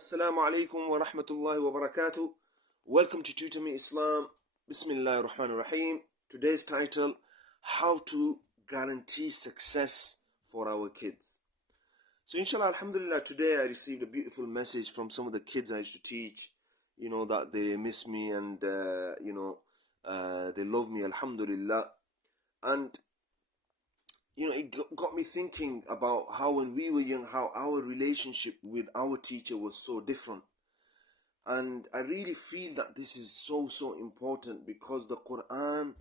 Assalamu alaikum wa rahmatullahi wa barakatuh. Welcome to Tutor Me Islam. Bismillah ar-Rahman ar-Rahim. Today's title, How to Guarantee Success for Our Kids. So inshallah, alhamdulillah, today I received a beautiful message from some of the kids I used to teach, that they miss me and, they love me, alhamdulillah. And it got me thinking about how when we were young, how our relationship with our teacher was so different. And I really feel that this is so important because the Quran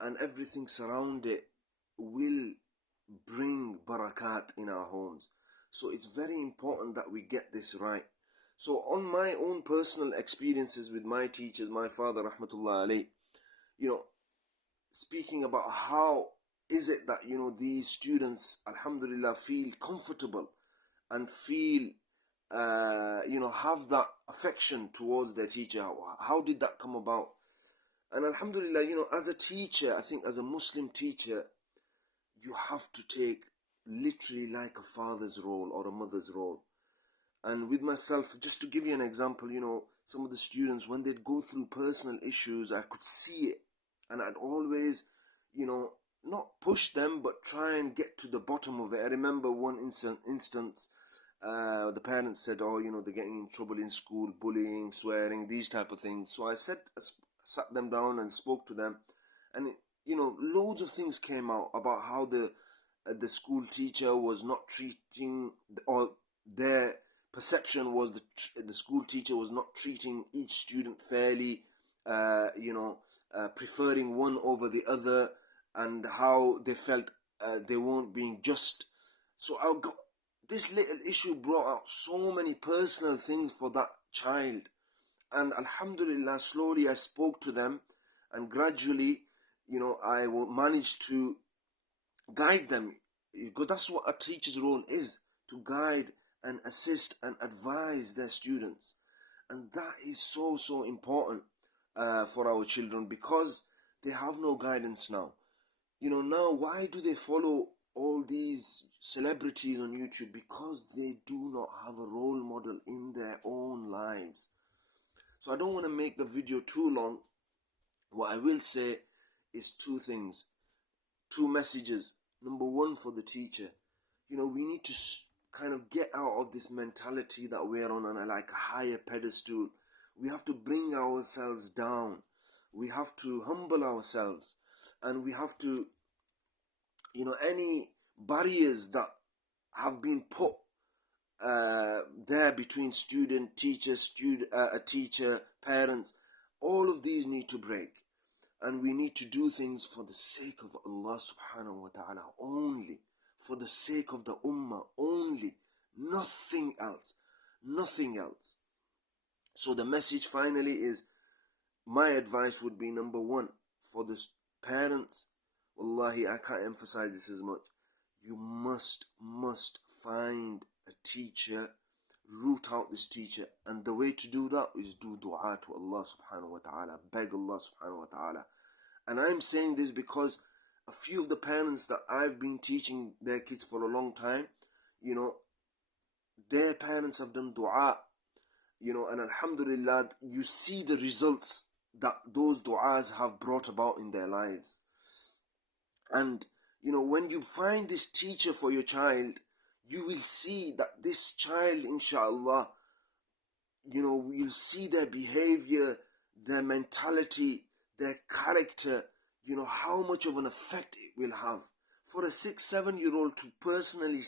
and everything surround it will bring barakat in our homes. So it's very important that we get this right. So on my own personal experiences with my teachers, my father, rahmatullah alayh, speaking about how is it that these students alhamdulillah feel comfortable and feel have that affection towards their teacher. How did that come about? And alhamdulillah, as a teacher, I think as a Muslim teacher, you have to take literally like a father's role or a mother's role. And with myself, just to give you an example, some of the students, when they'd go through personal issues, I could see it, and I'd always not push them, but try and get to the bottom of it. I remember one instance, the parents said, they're getting in trouble in school, bullying, swearing, these type of things. So I sat them down and spoke to them, and loads of things came out about how the school teacher was not treating, or their perception was the school teacher was not treating each student fairly, preferring one over the other, and how they felt they weren't being just. So this little issue brought out so many personal things for that child. And alhamdulillah, slowly I spoke to them, and gradually, I managed to guide them. Because that's what a teacher's role is, to guide and assist and advise their students. And that is so important for our children, because they have no guidance now. Now, why do they follow all these celebrities on YouTube? Because they do not have a role model in their own lives. So I don't want to make the video too long. What I will say is two things, two messages. Number one, for the teacher, we need to kind of get out of this mentality that we're on a higher pedestal. We have to bring ourselves down. We have to humble ourselves. And we have to, any barriers that have been put there between student, teacher, teacher, parents, all of these need to break. And we need to do things for the sake of Allah subhanahu wa ta'ala only, for the sake of the ummah only, nothing else, nothing else. So the message finally is, my advice would be, number one, for the parents, wallahi, I can't emphasize this as much. You must find a teacher, root out this teacher. And the way to do that is do dua to Allah subhanahu wa ta'ala, beg Allah subhanahu wa ta'ala. And I'm saying this because a few of the parents that I've been teaching their kids for a long time, their parents have done dua, and alhamdulillah, you see the results that those du'as have brought about in their lives. And when you find this teacher for your child, you will see that this child, inshallah, you'll see their behavior, their mentality, their character, how much of an effect it will have. For a 6-7-year-old to personally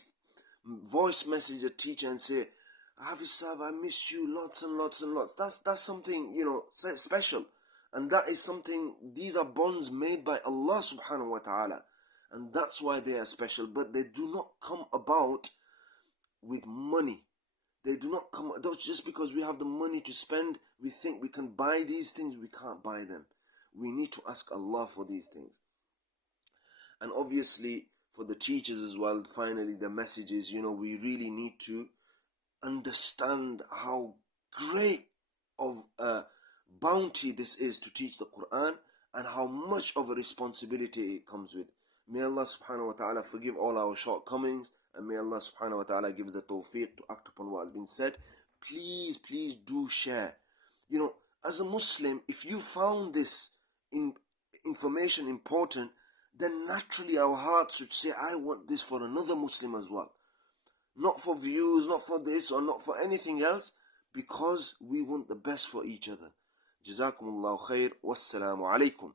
voice message a teacher and say, Hafiz Sahab, I miss you lots and lots and lots. That's something, special. And that is something, these are bonds made by Allah subhanahu wa ta'ala. And that's why they are special. But they do not come about with money. They do not come, just because we have the money to spend, we think we can buy these things. We can't buy them. We need to ask Allah for these things. And obviously, for the teachers as well, finally, the message is, we really need to understand how great of a bounty this is to teach the Quran, and how much of a responsibility it comes with. May Allah subhanahu wa ta'ala forgive all our shortcomings, and may Allah subhanahu wa ta'ala give us the tawfiq to act upon what has been said. please do share. You know, as a Muslim, if you found this information important, then naturally our hearts should say, I want this for another Muslim as well. Not for views, not for this or not for anything else, because we want the best for each other. Jazakumullahu khair. Wassalamu alaikum.